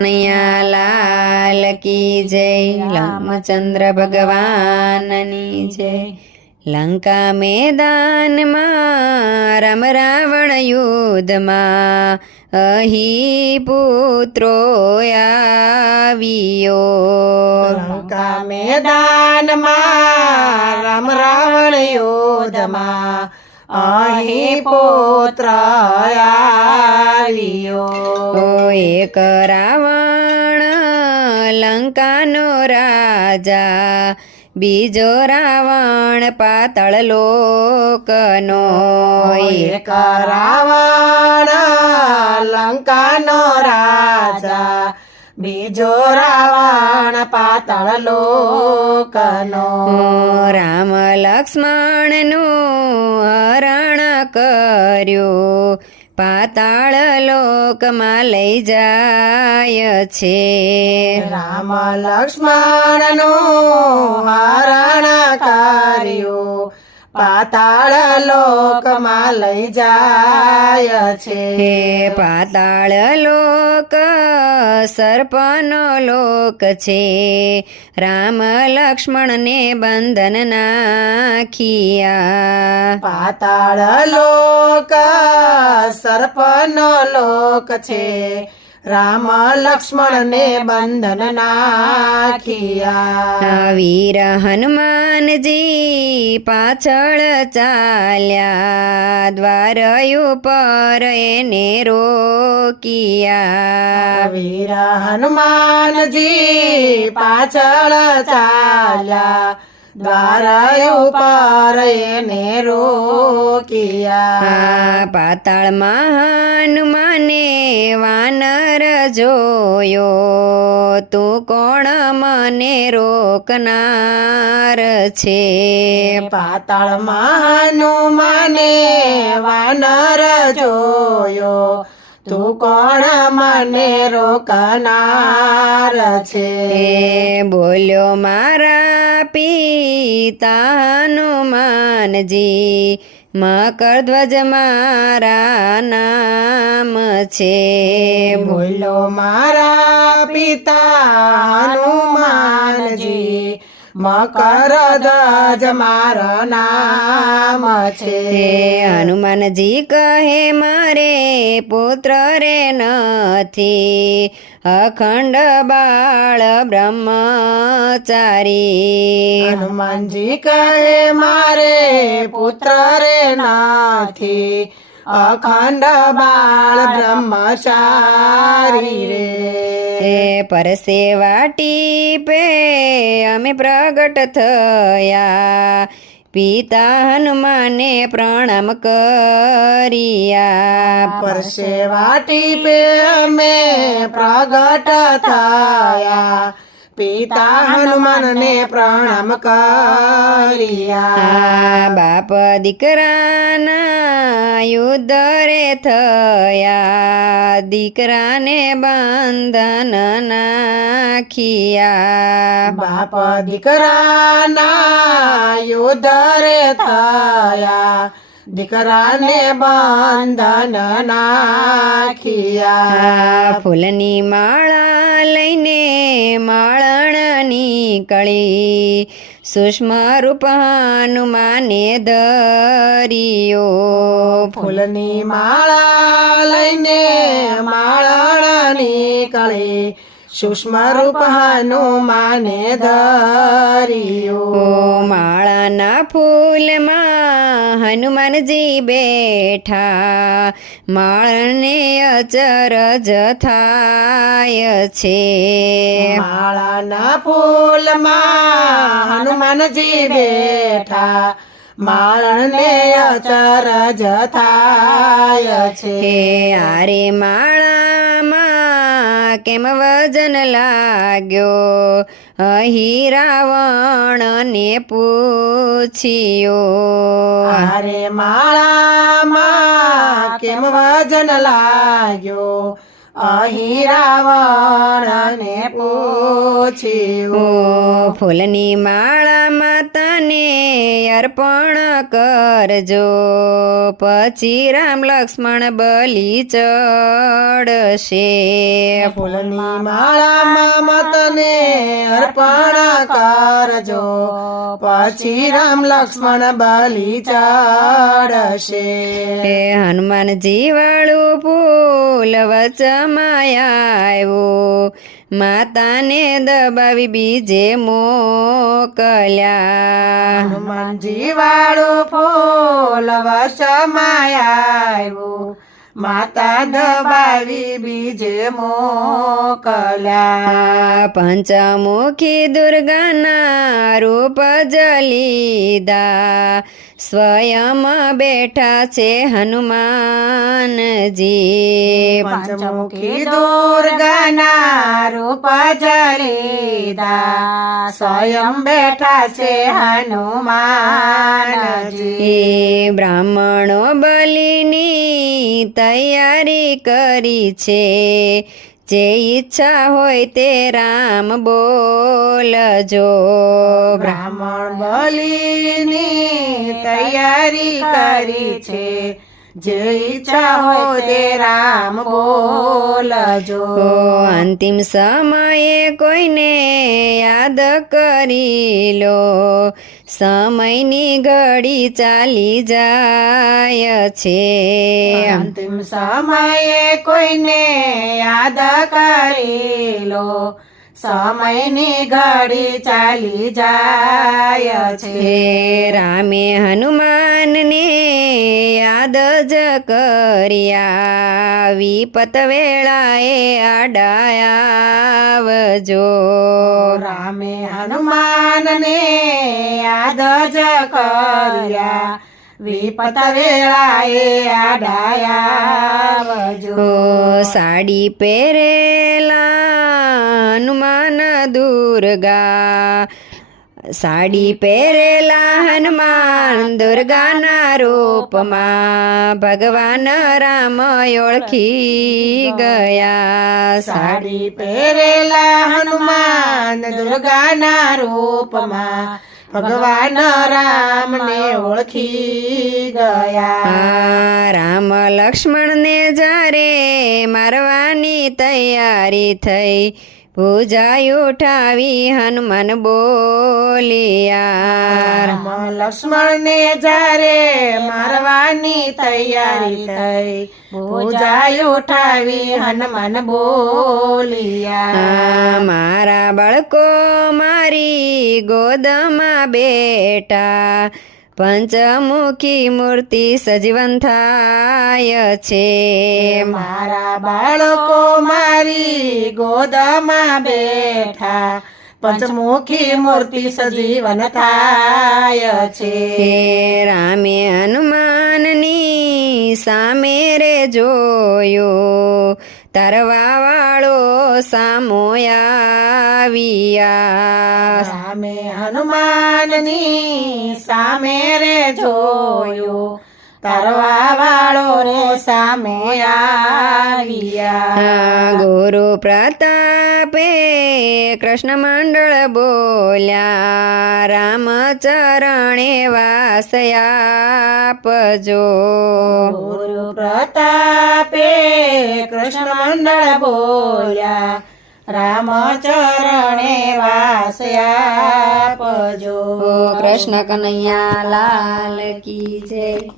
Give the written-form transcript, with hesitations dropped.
કનૈયા લાલ કી જય, રામચંદ્ર ભગવાનની જય। લંકા મેદાનમાં રામ રાવણ યુદ્ધમાં અહીં પુત્રો આવ્યો। લંકા મેદાનમાં રામ રાવણ યુદ્ધમાં અહીં પુત્ર આવ્યો। એક રાવણ લંકાનો રાજા, બીજો રાવણ પાતાળ લોકનો। એક રાવણ લંકાનો રાજા, બીજો રાવણ પાતાળ લોકનો। રામ લક્ષ્મણનું હરણ કર્યું, પાતાળ લોકમાં લઈ જાય છે। રામ લક્ષ્મણનું હરણ કર્યું, પાતાળ લોકમાં લઈ જાય છે। પાતાળ લોક સર્પનો લોક છે, રામ લક્ષ્મણને બંધન નાખ્યા। પાતાળ લોક સર્પનો લોક છે, રામ લક્ષ્મણને બંધન નાખ્યા। વીર હનુમાનજી પાછળ ચાલ્યા, દ્વાર ઉપર એને રોક્યા। વીર હનુમાનજી પાછળ ચાલ્યા, દ્વાર ઉપર એને રોક્યા। પાતાળમાં હનુમાને વાનર જોયો, તું કોણ મને રોકનાર છે। પાતાળમાં હનુમાને વાનર જોયો, તું કોણ મને રોકનાર છે। બોલ્યો મારા પિતા હનુમાનજી, મકરધ્વજ મારા નામ છે। બોલો મારા પિતા હનુમાનજી, મકરધ્વજ મારા નામ છે। હનુમાનજી કહે મારે પુત્ર રે નથી, અખંડ બાળ બ્રહ્મચારી। હનુમાનજી કહે મારે પુત્ર રે નથી, અખંડ બાળ બ્રહ્મચારી રે। પરસેવા ટીપે અમે પ્રગટ થયા, પિતા હનુમાને પ્રણામ કર્યા। પરસેવા ટીપે અમે પ્રગટ થયા, પિતા હનુમાનને પ્રણામ કર્યા। બાપ દીકરાના યુદ્ધ રે થયા, દીકરાને બંધન નાખ્યા। બાપ દીકરાના યુદ્ધ રે થયા, દીકરાને બંધન નાખ્યા। ફૂલની માળા લઈને માળણ નીકળી, સૂક્ષ્મ રૂપ હનુમાને ધર્યો। ફૂલની માળા લઈને માળણ નીકળી, સૂક્ષ્મ રૂપ હનુમાને ધર્યો। માળાના ફૂલમાં હનુમાનજી બેઠા, માળને અચરજ થાય છે। માળાના ફૂલમાં હનુમાનજી બેઠા, માળને અચરજ થાય છે। આરે માળામાં કેમ વજન લાગ્યો, અહીં રાવણને પૂછ્યો। આરે માળામાં કેમ વજન લાગ્યો, અહીં રાવણને પૂછ્યું। ફૂલની માળામાં માતાને અર્પણ કરજો પછી રામ લક્ષ્મણ બલી ચડશે ફૂલની માળામાં માતાને અર્પણ કરજો પછી રામ લક્ષ્મણ બલી ચડશે હે હનુમાનજી વાળું ફૂલ વચમાં આવ્યું માતાને દબાવી બીજે મોકલ્યા હનુમાનજી વાળું ફૂલ વચમાં આવ્યું માતા દબાવી બીજે મોકલ્યા પંચમુખી દુર્ગાના રૂપ જલીદા સ્વયં બેઠા છે હનુમાનજી પંચમુખી દુર્ગાના રૂપ જલીદા સ્વયં બેઠા છે હનુમાનજી બ્રાહ્મણો બલિની તૈયારી કરી છે જે ઈચ્છા હોય તે રામ બોલજો બ્રાહ્મણ બલિની તૈયારી કરી છે જે ઈચ્છા હોય તે રામ બોલજો અંતિમ સમયે કોઈને યાદ કરી લો સમયની ઘડી ચાલી જાય છે અંતિમ સમયે કોઈને યાદ કરી લો સમયની ઘડી ચાલી જાય છે રામે હનુમાનને યાદ જ કર્યા વિપત વેળાએ આડાયાવજો રામે હનુમાનને યાદ જ કર્યા વિપત વેળાએ આડાયાવજો સાડી પહેરેલા હનુમાન દુર્ગા સાડી પહેરેલા હનુમાન દુર્ગાના રૂપમાં ભગવાન રામ ઓળખી ગયા સાડી પહેરેલા હનુમાન દુર્ગાના રૂપમાં ભગવાન રામને ઓળખી ગયા રામ લક્ષ્મણને જ્યારે મારવાની તૈયારી થઈ પૂજા ઉઠાવી હનુમાન બોલ્યા રામ લક્ષ્મણને જ્યારે મારવાની તૈયારી થઈ પૂજા ઉઠાવી હનુમાન બોલ્યા મારા બાળકો મારી ગોદમાં બેટા પંચમુખી મૂર્તિ સજીવન થાય છે મારા બાળકો મારી ગોદમાં બેઠા પંચમુખી મૂર્તિ સજીવન થાય છે રામે હનુમાનની સામે રે જોયો તરવા વાળો સામો આવ્યા રામે હનુમાનની સામે રે જોયો તરવા વાળો રે સામે આવ્યા ગુરુ પ્રતાપે કૃષ્ણ મંડળ બોલ્યા રામચરણે વાસ આપજો ગુરુ પ્રતાપે કૃષ્ણ મંડળ બોલ્યા રામચરણે વાસ આપજો કૃષ્ણ કનૈયા લાલ કી જય